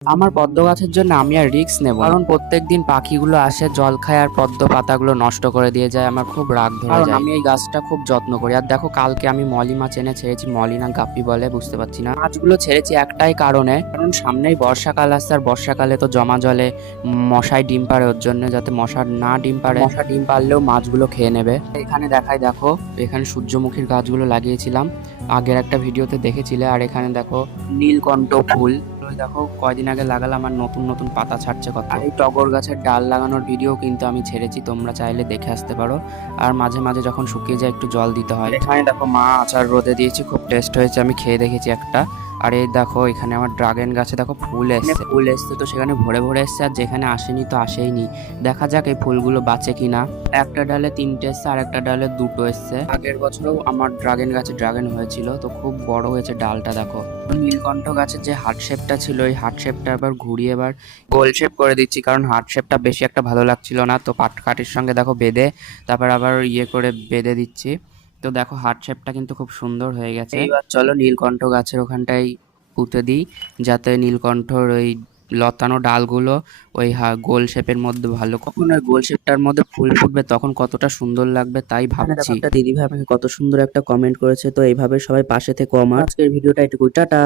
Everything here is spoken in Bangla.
আমার পদ্ম গাছের জন্য আমি আর রিস্ক নেব না। কারণ প্রত্যেকদিন পাখিগুলো আসে, জল খায় আর পদ্ম পাতাগুলো নষ্ট করে দিয়ে যায়। আমার খুব রাগ ধরে যায়। আমি এই গাছটা খুব যত্ন করি। আর দেখো, কালকে আমি মলি মাছ এনে ছেড়েছি। মলি না গাপ্পি বলে বুঝতে পারছি না। মাছগুলো ছেড়েছি একটাই কারণে, কারণ সামনেই বর্ষাকাল আসছে, আর বর্ষাকালে তো জমা জলে মশায় ডিম পাড়ে। ওর জন্য যাতে মশা না ডিম পাড়ে, মশা ডিম পারলেও মাছগুলো খেয়ে নেবে। এখানে দেখাই, দেখো এখানে সূর্যমুখীর গাছগুলো লাগিয়েছিলাম, আগের একটা ভিডিওতে দেখেছিলে। আর এখানে দেখো নীলকণ্ঠ ফুল, ওই দেখো কয়দিন আগে লাগালাম আর নতুন নতুন পাতা ছাড়ছে কত। আর এই টগর গাছের ডাল লাগানোর ভিডিও কিন্তু আমি ছেড়েছি, তোমরা চাইলে দেখে আসতে পারো। আর মাঝে মাঝে যখন শুকিয়ে যায় একটু জল দিতে হয়। এখানে দেখো মা আচার রোদে দিয়েছি, খুব টেস্ট হয়েছে, আমি খেয়ে দেখেছি একটা। আর এই দেখো এখানে আমার ড্রাগন গাছে দেখো ফুল এসছে, ফুল এসছে তো সেখানে ভরে ভরে এসছে, আর যেখানে আসেনি তো আসেইনি। দেখা যাক এই ফুলগুলো বাঁচে কিনা। একটা ডালে 3টে এসছে আর একটা ডালে 2টো এসছে। আগের বছরও আমার ড্রাগন গাছে ড্রাগন হয়েছিল, তো খুব বড় হয়েছে ডালটা দেখো। নীলকণ্ঠ গাছের যে হার্ট শেপটা ছিল, ওই হার্ট শেপটা আবার ঘুরিয়ে এবার গোল শেপ করে দিচ্ছি, কারণ হার্ট শেপটা বেশি একটা ভালো লাগছিল না। তো কাঠির সঙ্গে দেখো বেঁধে তারপর আবার ইয়ে করে বেঁধে দিচ্ছি। তো দেখো হার্ট শেপটা কিন্তু খুব সুন্দর হয়ে গেছে। এইবার চলো নীলকণ্ঠ গাছের ওখানটায় পুঁতে দিই, যাতে নীলকণ্ঠর ওই লতানো ডালগুলো ওই গোল শেপের মধ্যে ভালো, কখন ওই গোল শেপটার মধ্যে ফুল ফুটবে তখন কতটা সুন্দর লাগবে তাই ভাবছি। দিদি ভাই আমাকে কত সুন্দর একটা কমেন্ট করেছে, তো এইভাবে সবাই পাশে থেকো আমার। আজকের ভিডিওটা এটুকুই, টাটা।